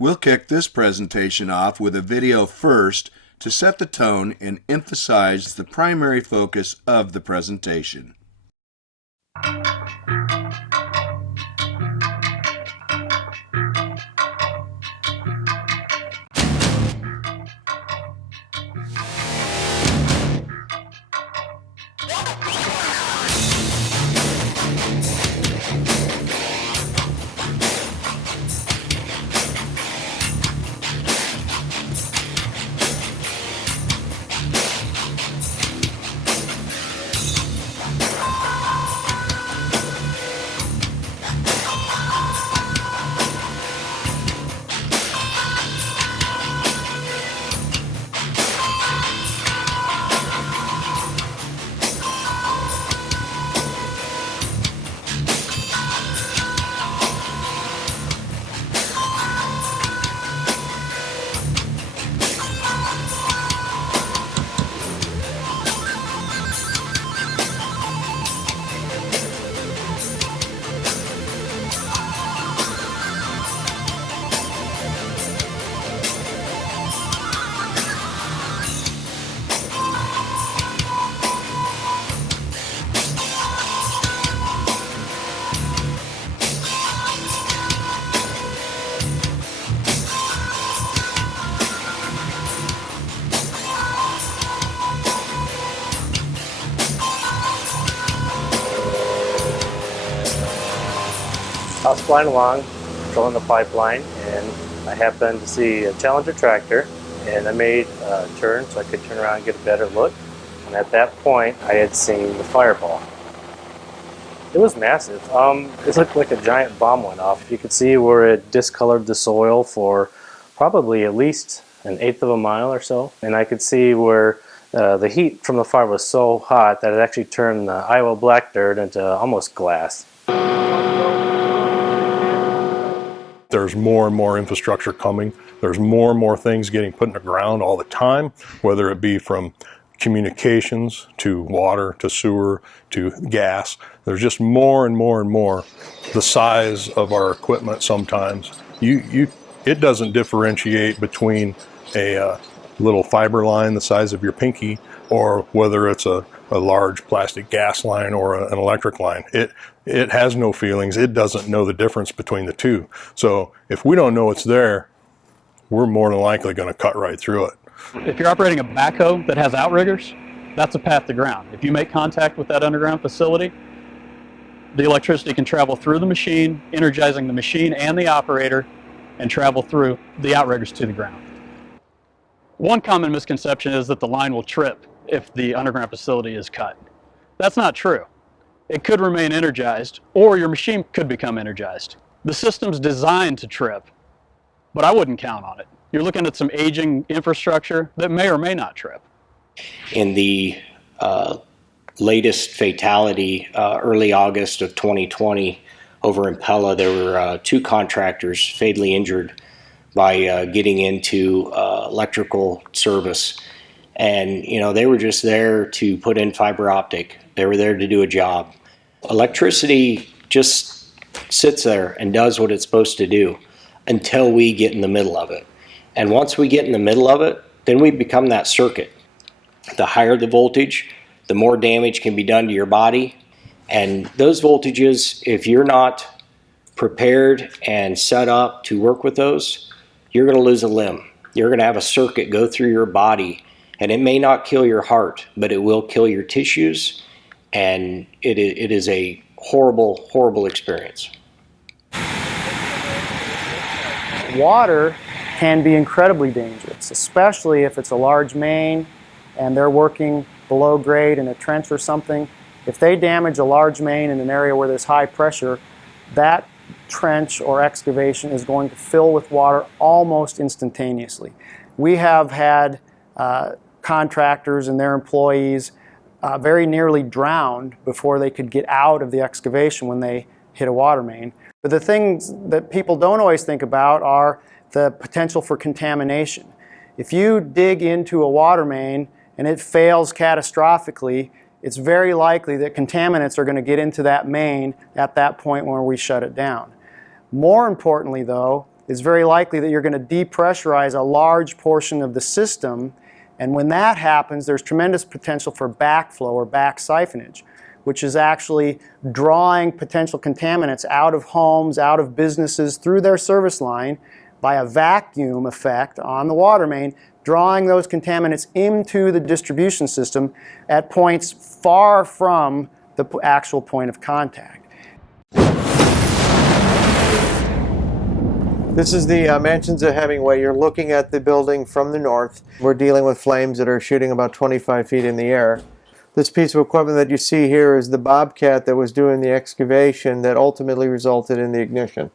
We'll kick this presentation off with a video first to set the tone and emphasize the primary focus of the presentation. I was flying along, controlling the pipeline, and I happened to see a Challenger tractor, and I made a turn so I could turn around and get a better look. And at that point, I had seen the fireball. It was massive. It looked like a giant bomb went off. You could see where it discolored the soil for probably at least 1/8 of a mile or so. And I could see where the heat from the fire was so hot that it actually turned the Iowa black dirt into almost glass. There's more and more infrastructure coming. There's more and more things getting put in the ground all the time, whether it be from communications to water to sewer to gas. There's just more and more and more. The size of our equipment sometimes, it doesn't differentiate between a little fiber line the size of your pinky or whether it's a large plastic gas line or an electric line. It has no feelings. It doesn't know the difference between the two. So if we don't know it's there, we're more than likely going to cut right through it. If you're operating a backhoe that has outriggers, that's a path to ground. If you make contact with that underground facility, the electricity can travel through the machine, energizing the machine and the operator, and travel through the outriggers to the ground. One common misconception is that the line will trip if the underground facility is cut. That's not true. It could remain energized, or your machine could become energized. The system's designed to trip, but I wouldn't count on it. You're looking at some aging infrastructure that may or may not trip. In the latest fatality, early August of 2020, over in Pella, there were 2 contractors fatally injured by getting into electrical service. And, they were just there to put in fiber optic. They were there to do a job. Electricity just sits there and does what it's supposed to do until we get in the middle of it. And once we get in the middle of it, then we become that circuit. The higher the voltage, the more damage can be done to your body. And those voltages, if you're not prepared and set up to work with those, you're going to lose a limb. You're going to have a circuit go through your body, and it may not kill your heart, but it will kill your tissues, and it is a horrible, horrible experience. Water can be incredibly dangerous, especially if it's a large main and they're working below grade in a trench or something. If they damage a large main in an area where there's high pressure, that trench or excavation is going to fill with water almost instantaneously. We have had contractors and their employees very nearly drowned before they could get out of the excavation when they hit a water main. But the things that people don't always think about are the potential for contamination. If you dig into a water main and it fails catastrophically, it's very likely that contaminants are going to get into that main at that point when we shut it down. More importantly, though, it's very likely that you're going to depressurize a large portion of the system. And when that happens, there's tremendous potential for backflow or back siphonage, which is actually drawing potential contaminants out of homes, out of businesses through their service line by a vacuum effect on the water main, drawing those contaminants into the distribution system at points far from the actual point of contact. This is the Mansions of Hemingway. You're looking at the building from the north. We're dealing with flames that are shooting about 25 feet in the air. This piece of equipment that you see here is the bobcat that was doing the excavation that ultimately resulted in the ignition.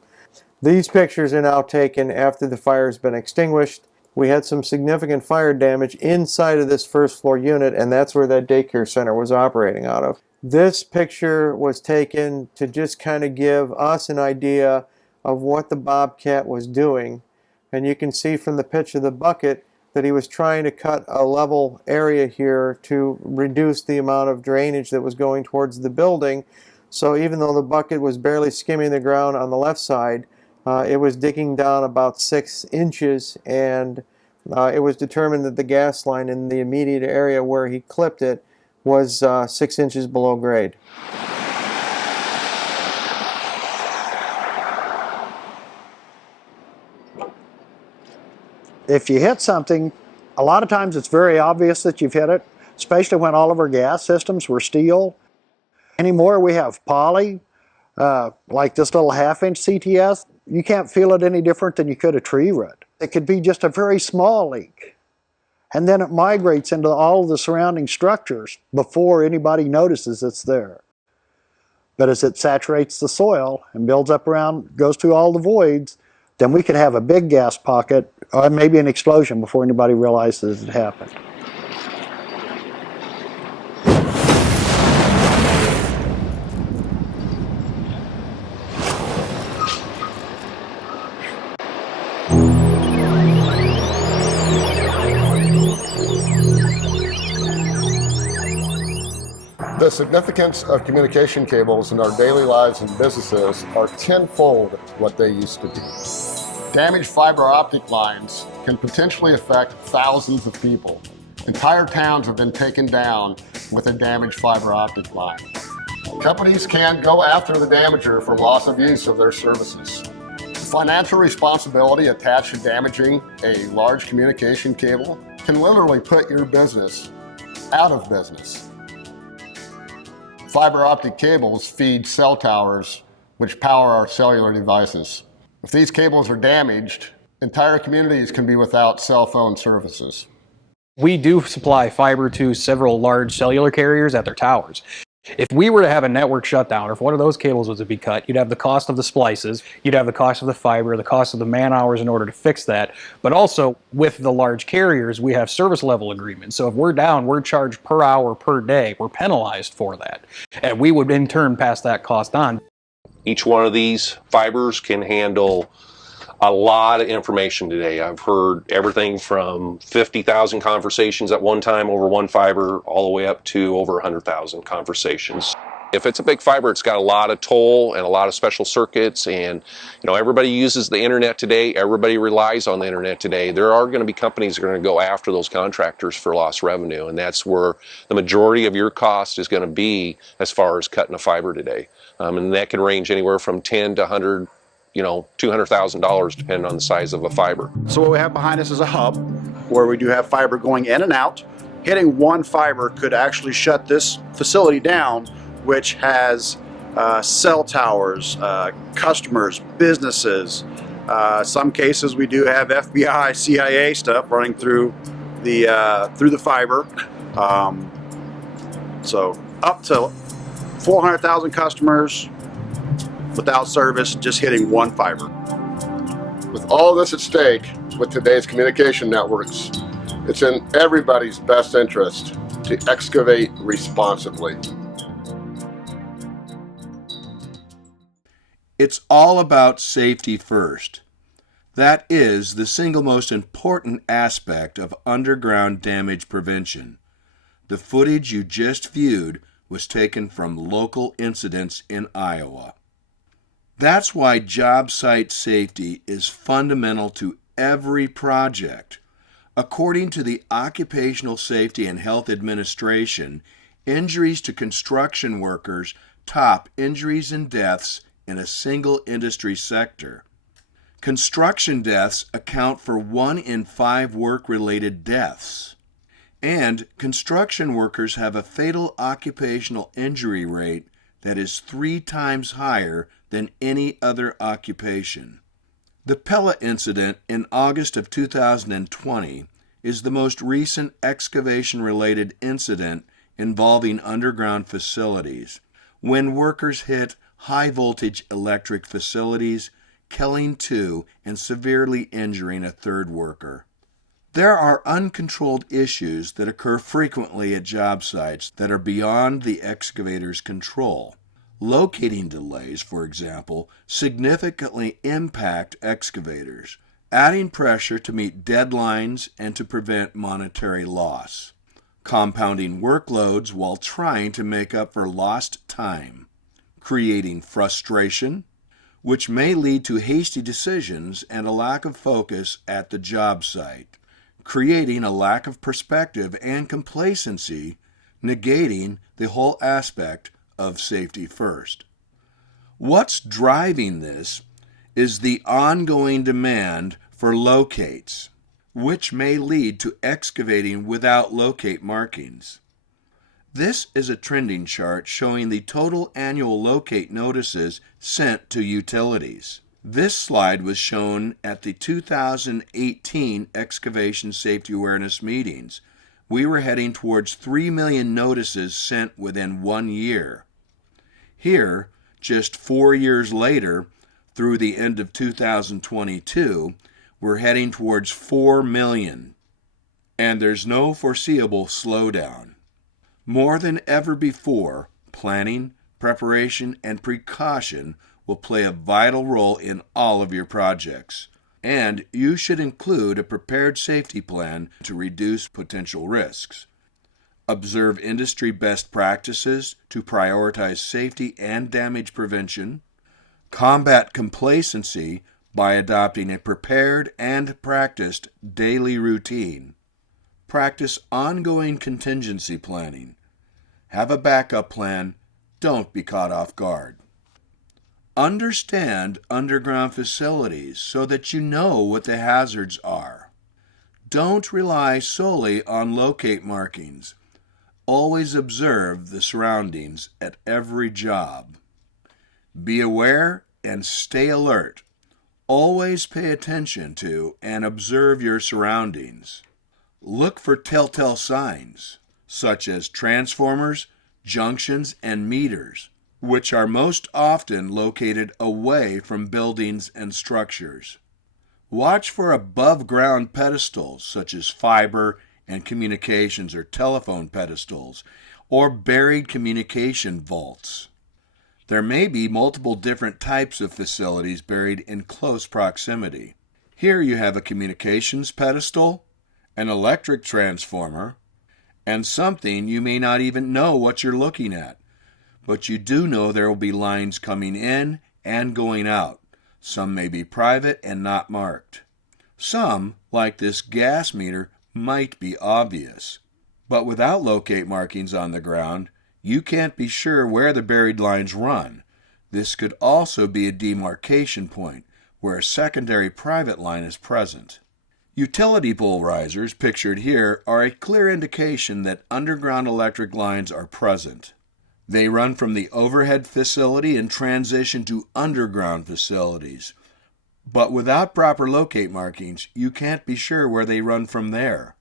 These pictures are now taken after the fire has been extinguished. We had some significant fire damage inside of this first floor unit, and that's where that daycare center was operating out of. This picture was taken to just kind of give us an idea of what the bobcat was doing. And you can see from the pitch of the bucket that he was trying to cut a level area here to reduce the amount of drainage that was going towards the building. So even though the bucket was barely skimming the ground on the left side, it was digging down about 6 inches, and it was determined that the gas line in the immediate area where he clipped it was 6 inches below grade. If you hit something, a lot of times it's very obvious that you've hit it, especially when all of our gas systems were steel. Anymore we have poly, like this little 1/2-inch CTS. You can't feel it any different than you could a tree root. It could be just a very small leak, and then it migrates into all of the surrounding structures before anybody notices it's there. But as it saturates the soil and builds up around, goes through all the voids, then we could have a big gas pocket or maybe an explosion before anybody realizes it happened. The significance of communication cables in our daily lives and businesses are tenfold what they used to be. Damaged fiber optic lines can potentially affect thousands of people. Entire towns have been taken down with a damaged fiber optic line. Companies can go after the damager for loss of use of their services. The financial responsibility attached to damaging a large communication cable can literally put your business out of business. Fiber optic cables feed cell towers, which power our cellular devices. If these cables are damaged, entire communities can be without cell phone services. We do supply fiber to several large cellular carriers at their towers. If we were to have a network shutdown, or if one of those cables was to be cut, you'd have the cost of the splices, you'd have the cost of the fiber, the cost of the man hours in order to fix that. But also, with the large carriers, we have service level agreements. So if we're down, we're charged per hour, per day. We're penalized for that. And we would in turn pass that cost on. Each one of these fibers can handle a lot of information today. I've heard everything from 50,000 conversations at one time over one fiber all the way up to over 100,000 conversations. If it's a big fiber, it's got a lot of toll and a lot of special circuits, and everybody uses the internet today. Everybody relies on the internet today. There are going to be companies that are going to go after those contractors for lost revenue, and that's where the majority of your cost is going to be as far as cutting a fiber today. And that can range anywhere from $10 to $100, $200,000 depending on the size of a fiber. So what we have behind us is a hub where we do have fiber going in and out. Hitting one fiber could actually shut this facility down, which has cell towers, customers, businesses. Some cases we do have FBI, CIA stuff running through the fiber. So up to 400,000 customers without service, just hitting one fiber. With all this at stake with today's communication networks, it's in everybody's best interest to excavate responsibly. It's all about safety first. That is the single most important aspect of underground damage prevention. The footage you just viewed was taken from local incidents in Iowa. That's why job site safety is fundamental to every project. According to the Occupational Safety and Health Administration, injuries to construction workers top injuries and deaths in a single industry sector. Construction deaths account for 1 in 5 work-related deaths. And construction workers have a fatal occupational injury rate that is 3 times higher than any other occupation. The Pella incident in August of 2020 is the most recent excavation-related incident involving underground facilities, when workers hit high-voltage electric facilities, killing 2 and severely injuring a 3rd worker. There are uncontrolled issues that occur frequently at job sites that are beyond the excavator's control. Locating delays, for example, significantly impact excavators, adding pressure to meet deadlines and to prevent monetary loss, compounding workloads while trying to make up for lost time, creating frustration, which may lead to hasty decisions and a lack of focus at the job site, creating a lack of perspective and complacency, negating the whole aspect of safety first. What's driving this is the ongoing demand for locates, which may lead to excavating without locate markings. This is a trending chart showing the total annual locate notices sent to utilities. This slide was shown at the 2018 Excavation Safety Awareness meetings. We were heading towards 3 million notices sent within 1 year. Here, just 4 years later, through the end of 2022, we're heading towards 4 million. And there's no foreseeable slowdown. More than ever before, planning, preparation, and precaution will play a vital role in all of your projects, and you should include a prepared safety plan to reduce potential risks. Observe industry best practices to prioritize safety and damage prevention. Combat complacency by adopting a prepared and practiced daily routine. Practice ongoing contingency planning. Have a backup plan. Don't be caught off guard. Understand underground facilities so that you know what the hazards are. Don't rely solely on locate markings. Always observe the surroundings at every job. Be aware and stay alert. Always pay attention to and observe your surroundings. Look for telltale signs, such as transformers, junctions, and meters, which are most often located away from buildings and structures. Watch for above-ground pedestals, such as fiber and communications or telephone pedestals, or buried communication vaults. There may be multiple different types of facilities buried in close proximity. Here you have a communications pedestal, an electric transformer, and something you may not even know what you're looking at, but you do know there will be lines coming in and going out. Some may be private and not marked. Some, like this gas meter, might be obvious, but without locate markings on the ground, you can't be sure where the buried lines run. This could also be a demarcation point where a secondary private line is present. Utility pole risers, pictured here, are a clear indication that underground electric lines are present. They run from the overhead facility and transition to underground facilities. But without proper locate markings, you can't be sure where they run from there.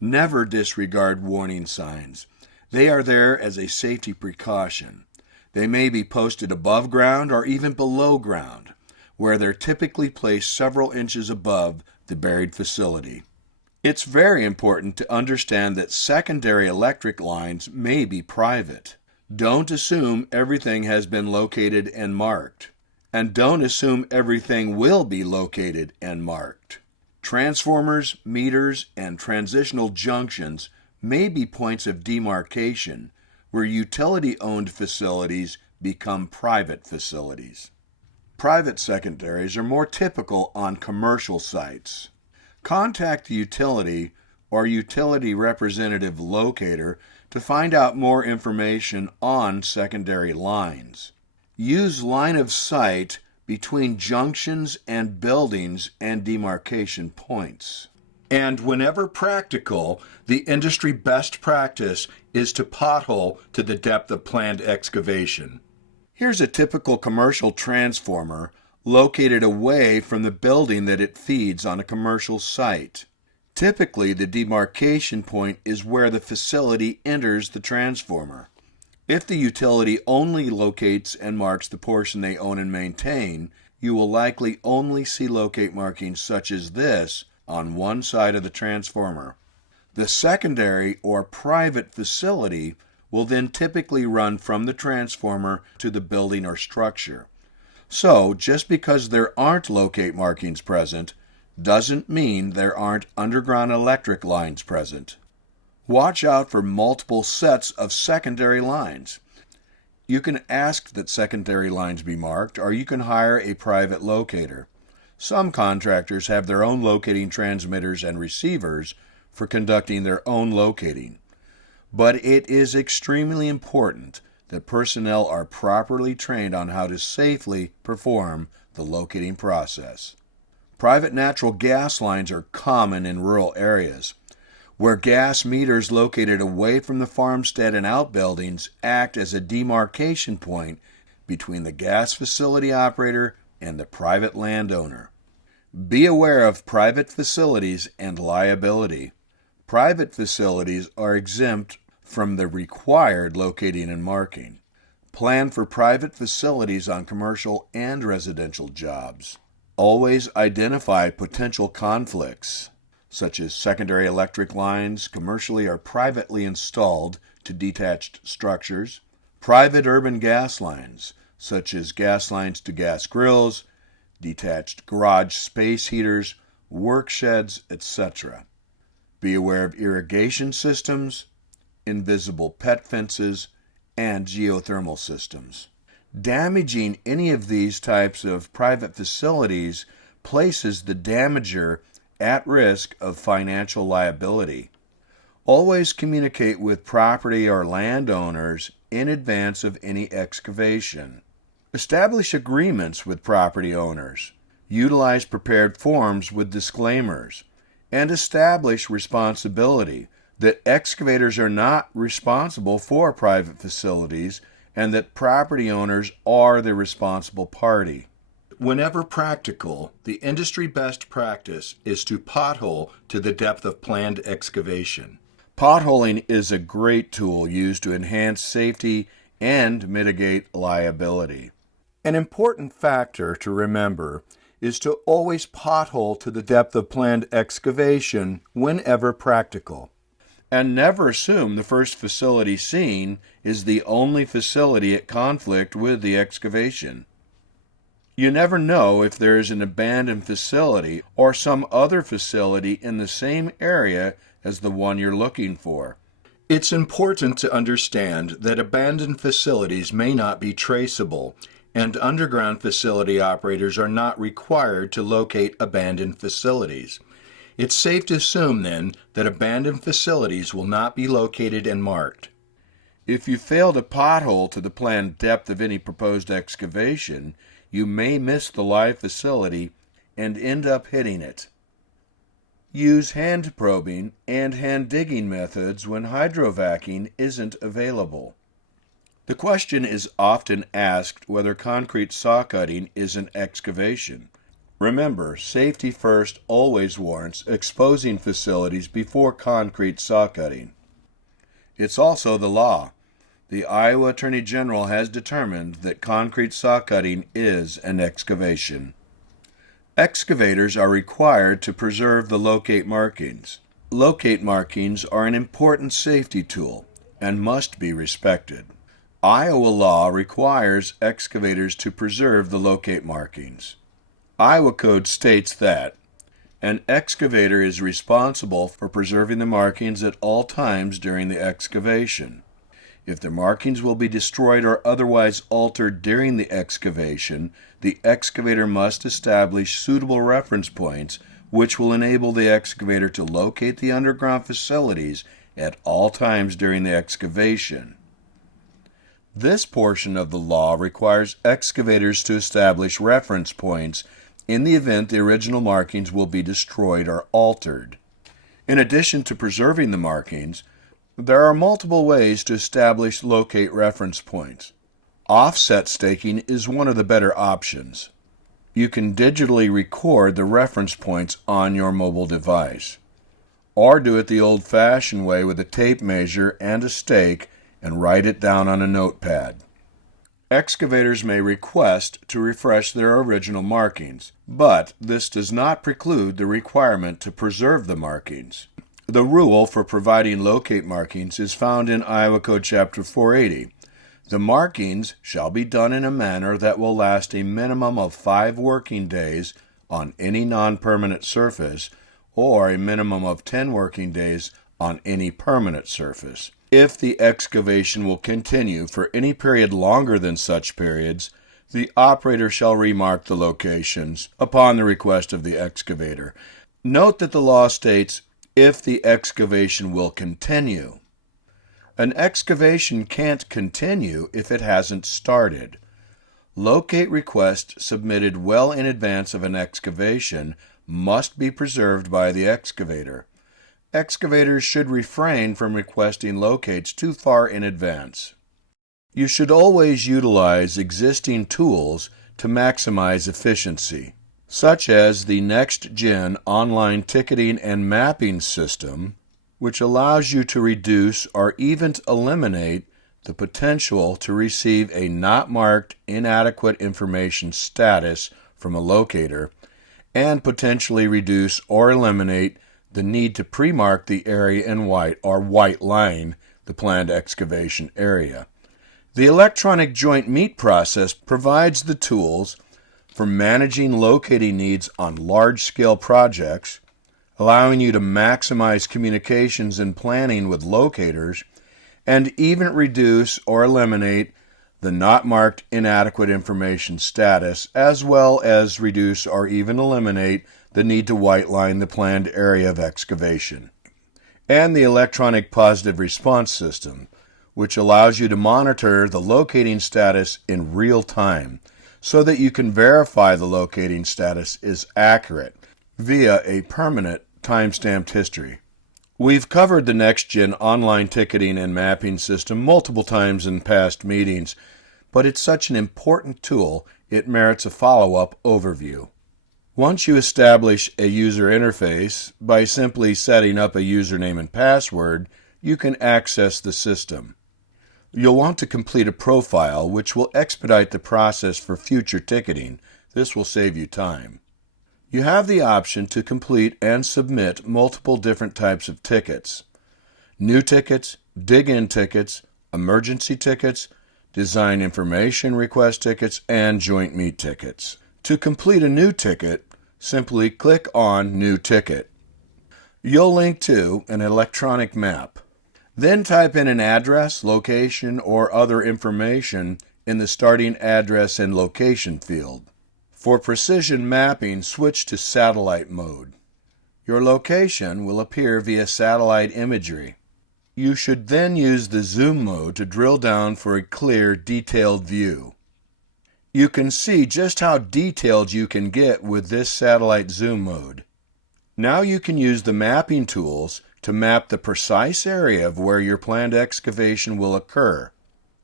Never disregard warning signs. They are there as a safety precaution. They may be posted above ground or even below ground, where they're typically placed several inches above the buried facility. It's very important to understand that secondary electric lines may be private. Don't assume everything has been located and marked. And don't assume everything will be located and marked. Transformers, meters, and transitional junctions may be points of demarcation where utility-owned facilities become private facilities. Private secondaries are more typical on commercial sites. Contact the utility or utility representative locator to find out more information on secondary lines. Use line of sight between junctions and buildings and demarcation points. And whenever practical, the industry best practice is to pothole to the depth of planned excavation. Here's a typical commercial transformer located away from the building that it feeds on a commercial site. Typically, the demarcation point is where the facility enters the transformer. If the utility only locates and marks the portion they own and maintain, you will likely only see locate markings such as this on one side of the transformer. The secondary or private facility will then typically run from the transformer to the building or structure. So, just because there aren't locate markings present doesn't mean there aren't underground electric lines present. Watch out for multiple sets of secondary lines. You can ask that secondary lines be marked, or you can hire a private locator. Some contractors have their own locating transmitters and receivers for conducting their own locating. But it is extremely important that personnel are properly trained on how to safely perform the locating process. Private natural gas lines are common in rural areas, where gas meters located away from the farmstead and outbuildings act as a demarcation point between the gas facility operator and the private landowner. Be aware of private facilities and liability. Private facilities are exempt from the required locating and marking. Plan for private facilities on commercial and residential jobs. Always identify potential conflicts, such as secondary electric lines commercially or privately installed to detached structures, private urban gas lines, such as gas lines to gas grills, detached garage space heaters, work sheds, etc. Be aware of irrigation systems, invisible pet fences, and geothermal systems. Damaging any of these types of private facilities places the damager at risk of financial liability. Always communicate with property or landowners in advance of any excavation. Establish agreements with property owners. Utilize prepared forms with disclaimers. And establish responsibility, that excavators are not responsible for private facilities and that property owners are the responsible party. Whenever practical, the industry best practice is to pothole to the depth of planned excavation. Potholing is a great tool used to enhance safety and mitigate liability. An important factor to remember is to always pothole to the depth of planned excavation whenever practical. And never assume the first facility seen is the only facility at conflict with the excavation. You never know if there is an abandoned facility or some other facility in the same area as the one you're looking for. It's important to understand that abandoned facilities may not be traceable, and underground facility operators are not required to locate abandoned facilities. It's safe to assume, then, that abandoned facilities will not be located and marked. If you fail to pothole to the planned depth of any proposed excavation, you may miss the live facility and end up hitting it. Use hand probing and hand digging methods when hydrovacking isn't available. The question is often asked whether concrete saw cutting is an excavation. Remember, safety first always warrants exposing facilities before concrete saw cutting. It's also the law. The Iowa Attorney General has determined that concrete saw cutting is an excavation. Excavators are required to preserve the locate markings. Locate markings are an important safety tool and must be respected. Iowa law requires excavators to preserve the locate markings. Iowa Code states that an excavator is responsible for preserving the markings at all times during the excavation. If the markings will be destroyed or otherwise altered during the excavation, the excavator must establish suitable reference points which will enable the excavator to locate the underground facilities at all times during the excavation. This portion of the law requires excavators to establish reference points in the event the original markings will be destroyed or altered. In addition to preserving the markings, there are multiple ways to establish locate reference points. Offset staking is one of the better options. You can digitally record the reference points on your mobile device, or do it the old-fashioned way with a tape measure and a stake and write it down on a notepad. Excavators may request to refresh their original markings, but this does not preclude the requirement to preserve the markings. The rule for providing locate markings is found in Iowa Code Chapter 480. The markings shall be done in a manner that will last a minimum of 5 working days on any non-permanent surface, or a minimum of 10 working days on any permanent surface. If the excavation will continue for any period longer than such periods, the operator shall remark the locations upon the request of the excavator. Note that the law states, if the excavation will continue. An excavation can't continue if it hasn't started. Locate requests submitted well in advance of an excavation must be preserved by the excavator. Excavators should refrain from requesting locates too far in advance. You should always utilize existing tools to maximize efficiency, such as the next-gen online ticketing and mapping system, which allows you to reduce or even eliminate the potential to receive a not marked inadequate information status from a locator, and potentially reduce or eliminate the need to pre-mark the area in white or white line the planned excavation area. The electronic joint meet process provides the tools for managing locating needs on large-scale projects, allowing you to maximize communications and planning with locators, and even reduce or eliminate the not marked inadequate information status, as well as reduce or even eliminate the need to white line the planned area of excavation. And the electronic positive response system, which allows you to monitor the locating status in real time so that you can verify the locating status is accurate via a permanent time-stamped history. We've covered the next-gen online ticketing and mapping system multiple times in past meetings, but it's such an important tool it merits a follow-up overview. Once you establish a user interface, by simply setting up a username and password, you can access the system. You'll want to complete a profile, which will expedite the process for future ticketing. This will save you time. You have the option to complete and submit multiple different types of tickets: new tickets, dig-in tickets, emergency tickets, design information request tickets, and joint meet tickets. To complete a new ticket, simply click on New Ticket. You'll link to an electronic map. Then type in an address, location, or other information in the starting address and location field. For precision mapping, switch to satellite mode. Your location will appear via satellite imagery. You should then use the zoom mode to drill down for a clear, detailed view. You can see just how detailed you can get with this satellite zoom mode. Now you can use the mapping tools to map the precise area of where your planned excavation will occur.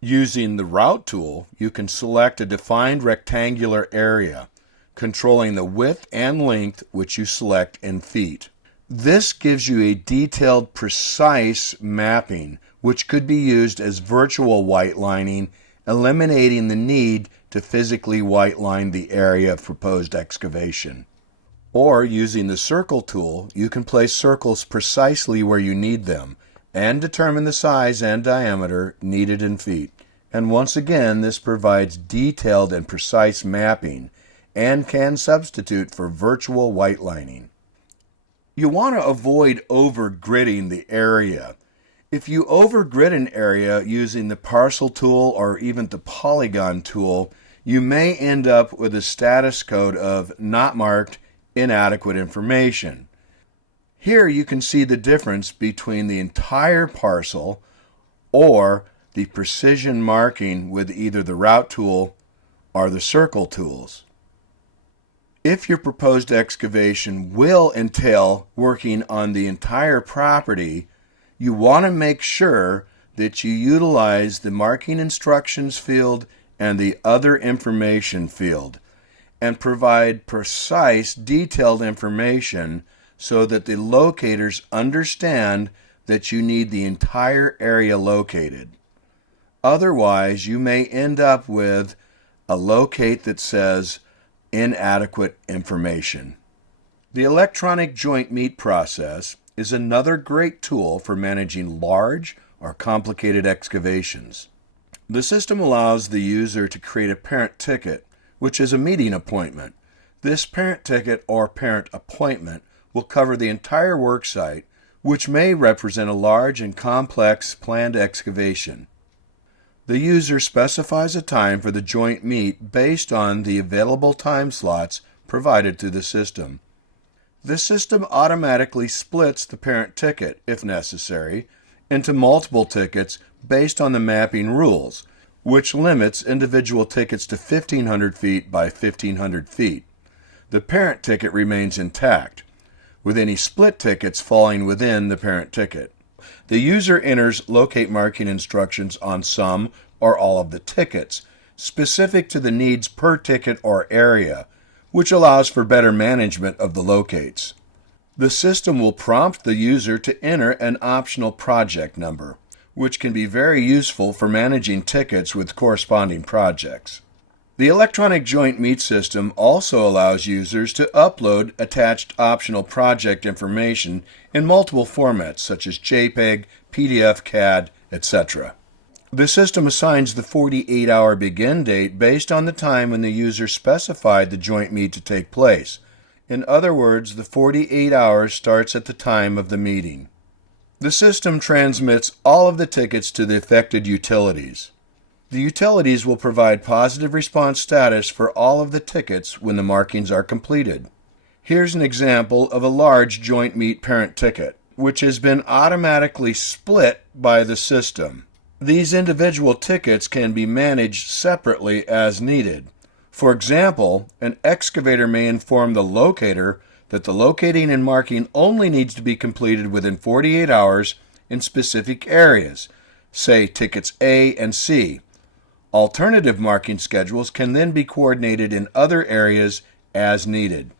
Using the Route tool, you can select a defined rectangular area, controlling the width and length which you select in feet. This gives you a detailed, precise mapping, which could be used as virtual white lining, eliminating the need to physically white line the area of proposed excavation. Or using the Circle tool, you can place circles precisely where you need them and determine the size and diameter needed in feet. And once again, this provides detailed and precise mapping and can substitute for virtual white lining. You want to avoid over-gridding the area. If you over-grid an area using the Parcel tool or even the Polygon tool, you may end up with a status code of not marked inadequate information. Here you can see the difference between the entire parcel or the precision marking with either the route tool or the circle tools. If your proposed excavation will entail working on the entire property, you want to make sure that you utilize the marking instructions field and the other information field and provide precise, detailed information so that the locators understand that you need the entire area located. Otherwise, you may end up with a locate that says inadequate information. The electronic joint meet process is another great tool for managing large or complicated excavations. The system allows the user to create a parent ticket, which is a meeting appointment. This parent ticket or parent appointment will cover the entire work site, which may represent a large and complex planned excavation. The user specifies a time for the joint meet based on the available time slots provided through the system. The system automatically splits the parent ticket, if necessary, into multiple tickets based on the mapping rules, which limits individual tickets to 1,500 feet by 1,500 feet. The parent ticket remains intact, with any split tickets falling within the parent ticket. The user enters locate marking instructions on some or all of the tickets, specific to the needs per ticket or area, which allows for better management of the locates. The system will prompt the user to enter an optional project number, which can be very useful for managing tickets with corresponding projects. The electronic joint meet system also allows users to upload attached optional project information in multiple formats such as JPEG, PDF, CAD, etc. The system assigns the 48-hour begin date based on the time when the user specified the joint meet to take place. In other words, the 48 hours starts at the time of the meeting. The system transmits all of the tickets to the affected utilities. The utilities will provide positive response status for all of the tickets when the markings are completed. Here's an example of a large joint meet parent ticket, which has been automatically split by the system. These individual tickets can be managed separately as needed. For example, an excavator may inform the locator that the locating and marking only needs to be completed within 48 hours in specific areas, say tickets A and C. Alternative marking schedules can then be coordinated in other areas as needed.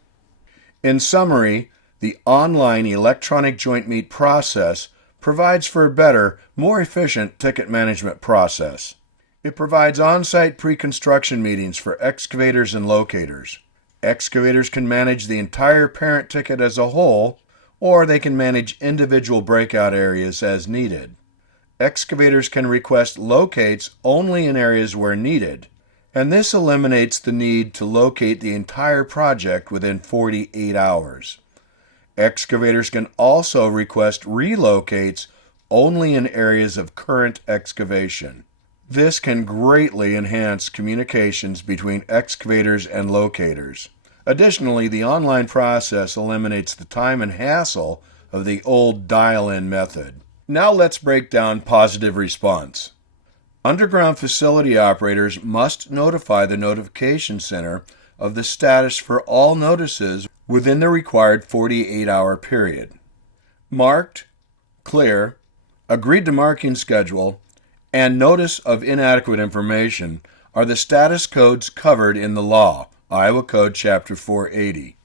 In summary, the online electronic joint meet process provides for a better, more efficient ticket management process. It provides on-site pre-construction meetings for excavators and locators. Excavators can manage the entire parent ticket as a whole, or they can manage individual breakout areas as needed. Excavators can request locates only in areas where needed, and this eliminates the need to locate the entire project within 48 hours. Excavators can also request relocates only in areas of current excavation. This can greatly enhance communications between excavators and locators. Additionally, the online process eliminates the time and hassle of the old dial-in method. Now let's break down positive response. Underground facility operators must notify the notification center of the status for all notices within the required 48-hour period. Marked, clear, agreed to marking schedule, and notice of inadequate information are the status codes covered in the law, Iowa Code Chapter 480.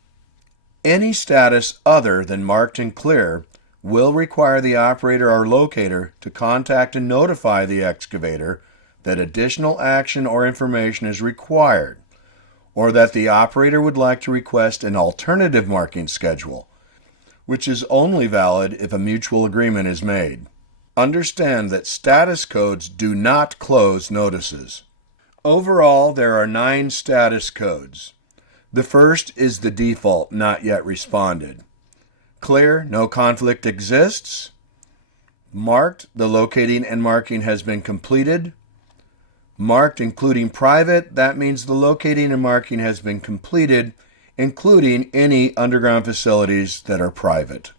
Any status other than marked and clear will require the operator or locator to contact and notify the excavator that additional action or information is required, or that the operator would like to request an alternative marking schedule, which is only valid if a mutual agreement is made. Understand that status codes do not close notices. Overall, there are 9 status codes. The first is the default, not yet responded. Clear, no conflict exists. Marked, the locating and marking has been completed. Marked including private, that means the locating and marking has been completed, including any underground facilities that are private.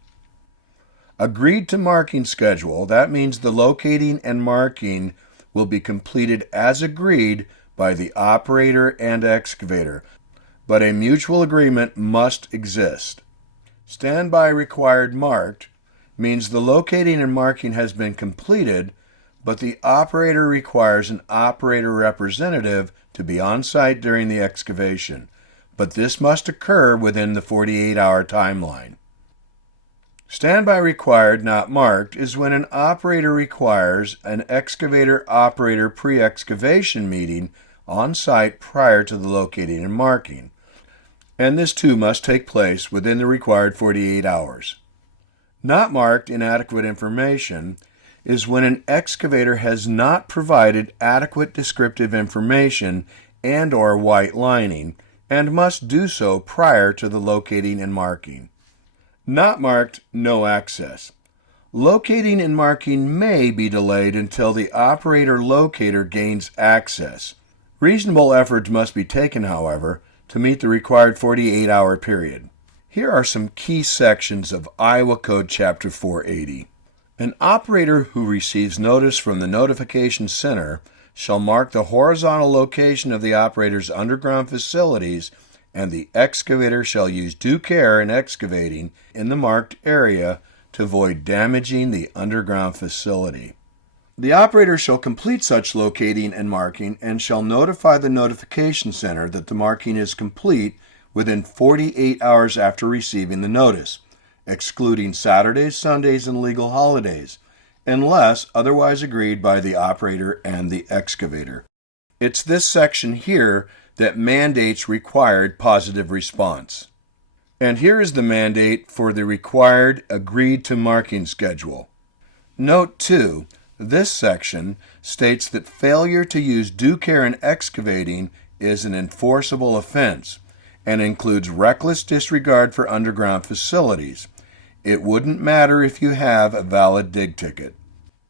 Agreed to marking schedule, that means the locating and marking will be completed as agreed by the operator and excavator, but a mutual agreement must exist. Standby required marked means the locating and marking has been completed, but the operator requires an operator representative to be on site during the excavation, but this must occur within the 48-hour timeline. Standby required, not marked, is when an operator requires an excavator-operator pre-excavation meeting on site prior to the locating and marking, and this too must take place within the required 48 hours. Not marked inadequate information is when an excavator has not provided adequate descriptive information and/or white lining and must do so prior to the locating and marking. Not marked, no access. Locating and marking may be delayed until the operator locator gains access. Reasonable efforts must be taken, however, to meet the required 48-hour period. Here are some key sections of Iowa Code Chapter 480. An operator who receives notice from the notification center shall mark the horizontal location of the operator's underground facilities, and the excavator shall use due care in excavating in the marked area to avoid damaging the underground facility. The operator shall complete such locating and marking and shall notify the notification center that the marking is complete within 48 hours after receiving the notice, excluding Saturdays, Sundays, and legal holidays, unless otherwise agreed by the operator and the excavator. It's this section here that mandates required positive response. And here is the mandate for the required agreed to marking schedule. Note 2, this section states that failure to use due care in excavating is an enforceable offense and includes reckless disregard for underground facilities. It wouldn't matter if you have a valid dig ticket.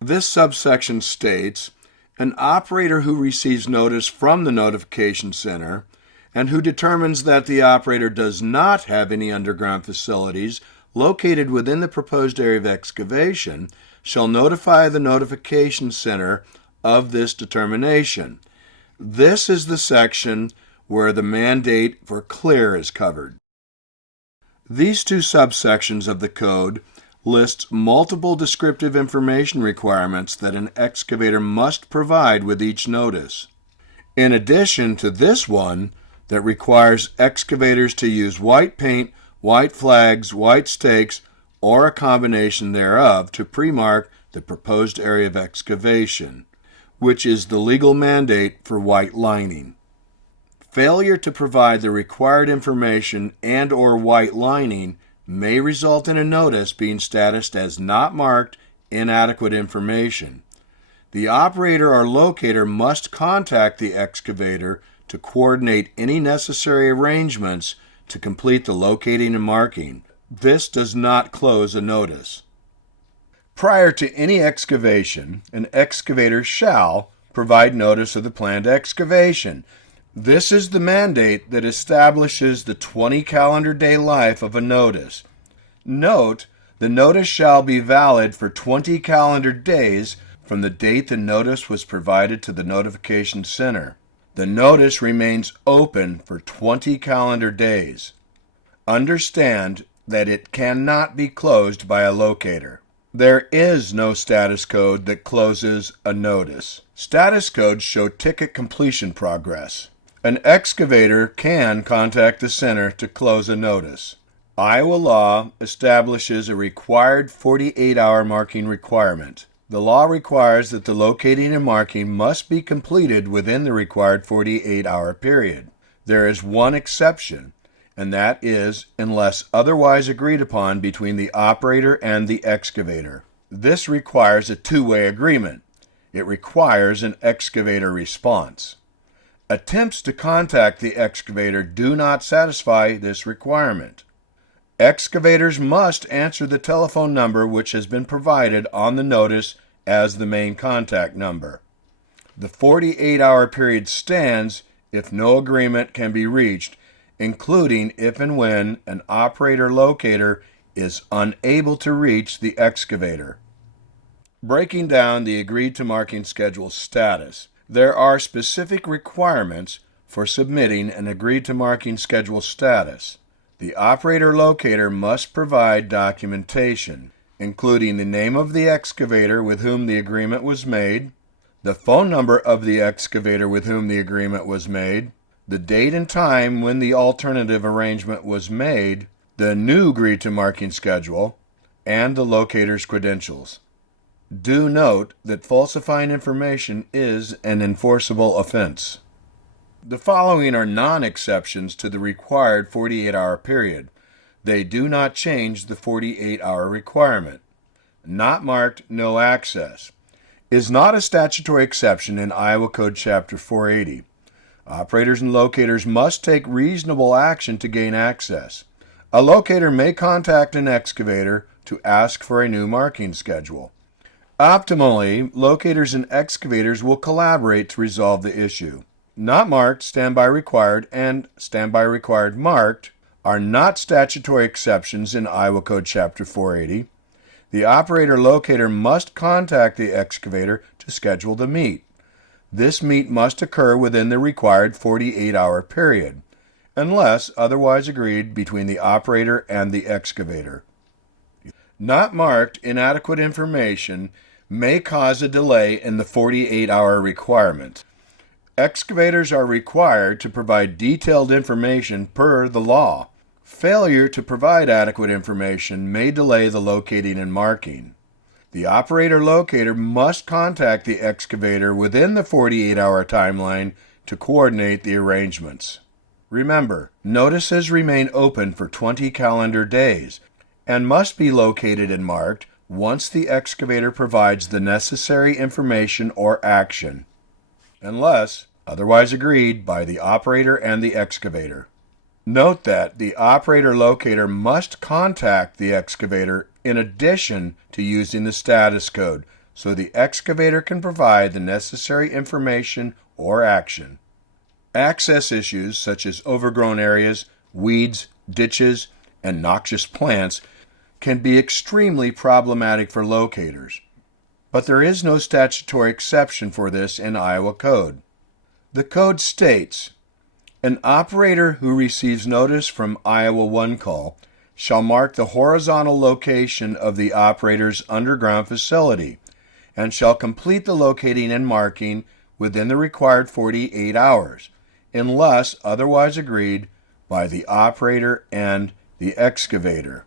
This subsection states, an operator who receives notice from the notification center and who determines that the operator does not have any underground facilities located within the proposed area of excavation shall notify the notification center of this determination. This is the section where the mandate for clear is covered. These two subsections of the code list multiple descriptive information requirements that an excavator must provide with each notice. In addition to this one that requires excavators to use white paint, white flags, white stakes, or a combination thereof to pre-mark the proposed area of excavation, which is the legal mandate for white lining. Failure to provide the required information and/or white lining may result in a notice being statused as not marked inadequate information. The operator or locator must contact the excavator to coordinate any necessary arrangements to complete the locating and marking. This does not close a notice. Prior to any excavation, an excavator shall provide notice of the planned excavation. This is the mandate that establishes the 20 calendar day life of a notice. Note, the notice shall be valid for 20 calendar days from the date the notice was provided to the notification center. The notice remains open for 20 calendar days. Understand that it cannot be closed by a locator. There is no status code that closes a notice. Status codes show ticket completion progress. An excavator can contact the center to close a notice. Iowa law establishes a required 48-hour marking requirement. The law requires that the locating and marking must be completed within the required 48-hour period. There is one exception, and that is unless otherwise agreed upon between the operator and the excavator. This requires a two-way agreement. It requires an excavator response. Attempts to contact the excavator do not satisfy this requirement. Excavators must answer the telephone number which has been provided on the notice as the main contact number. The 48-hour period stands if no agreement can be reached, including if and when an operator locator is unable to reach the excavator. Breaking down the agreed-to marking schedule status, there are specific requirements for submitting an agreed-to marking schedule status. The operator locator must provide documentation, including the name of the excavator with whom the agreement was made, the phone number of the excavator with whom the agreement was made, the date and time when the alternative arrangement was made, the new agreed-to marking schedule, and the locator's credentials. Do note that falsifying information is an enforceable offense. The following are non-exceptions to the required 48-hour period. They do not change the 48-hour requirement. Not marked no access is not a statutory exception in Iowa Code Chapter 480. Operators and locators must take reasonable action to gain access. A locator may contact an excavator to ask for a new marking schedule. Optimally, locators and excavators will collaborate to resolve the issue. Not marked, standby required, and standby required marked are not statutory exceptions in Iowa Code Chapter 480. The operator locator must contact the excavator to schedule the meet. This meet must occur within the required 48-hour period, unless otherwise agreed between the operator and the excavator. Not marked inadequate information may cause a delay in the 48-hour requirement. Excavators are required to provide detailed information per the law. Failure to provide adequate information may delay the locating and marking. The operator locator must contact the excavator within the 48-hour timeline to coordinate the arrangements. Remember, notices remain open for 20 calendar days and must be located and marked once the excavator provides the necessary information or action, unless otherwise agreed by the operator and the excavator. Note that the operator locator must contact the excavator in addition to using the status code, so the excavator can provide the necessary information or action. Access issues such as overgrown areas, weeds, ditches, and noxious plants can be extremely problematic for locators, but there is no statutory exception for this in Iowa Code. The code states, an operator who receives notice from Iowa One Call shall mark the horizontal location of the operator's underground facility and shall complete the locating and marking within the required 48 hours, unless otherwise agreed by the operator and the excavator.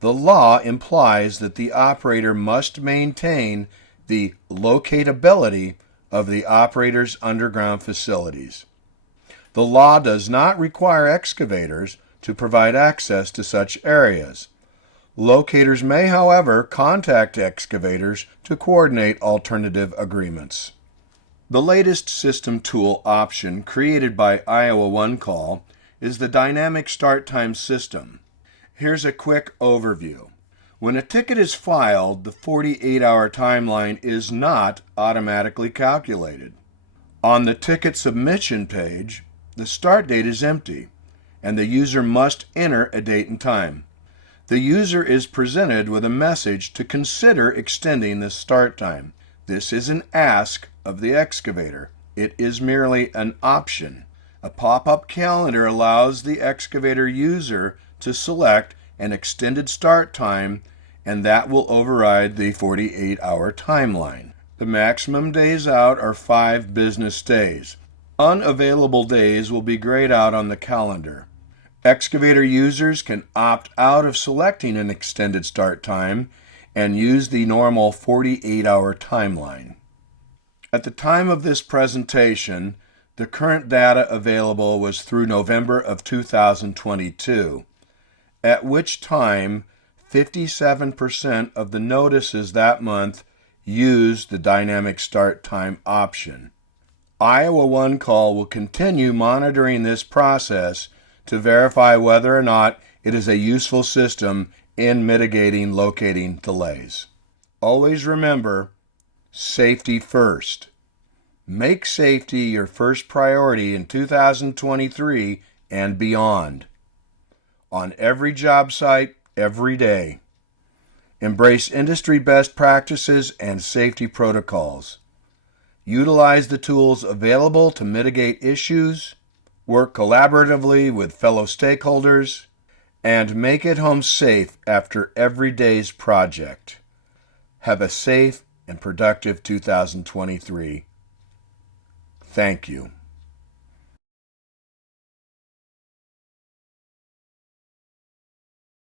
The law implies that the operator must maintain the locatability of the operator's underground facilities. The law does not require excavators to provide access to such areas. Locators may, however, contact excavators to coordinate alternative agreements. The latest system tool option created by Iowa One Call is the Dynamic Start Time System. Here's a quick overview. When a ticket is filed, the 48-hour timeline is not automatically calculated. On the ticket submission page, the start date is empty, and the user must enter a date and time. The user is presented with a message to consider extending the start time. This is an ask of the excavator. It is merely an option. A pop-up calendar allows the excavator user to select an extended start time, and that will override the 48-hour timeline. The maximum days out are 5 business days. Unavailable days will be grayed out on the calendar. Excavator users can opt out of selecting an extended start time and use the normal 48-hour timeline. At the time of this presentation, the current data available was through November of 2022, at which time 57% of the notices that month used the dynamic start time option. Iowa One Call will continue monitoring this process to verify whether or not it is a useful system in mitigating locating delays. Always remember, safety first. Make safety your first priority in 2023 and beyond. On every job site, every day. Embrace industry best practices and safety protocols. Utilize the tools available to mitigate issues, work collaboratively with fellow stakeholders, and make it home safe after every day's project. Have a safe and productive 2023. Thank you.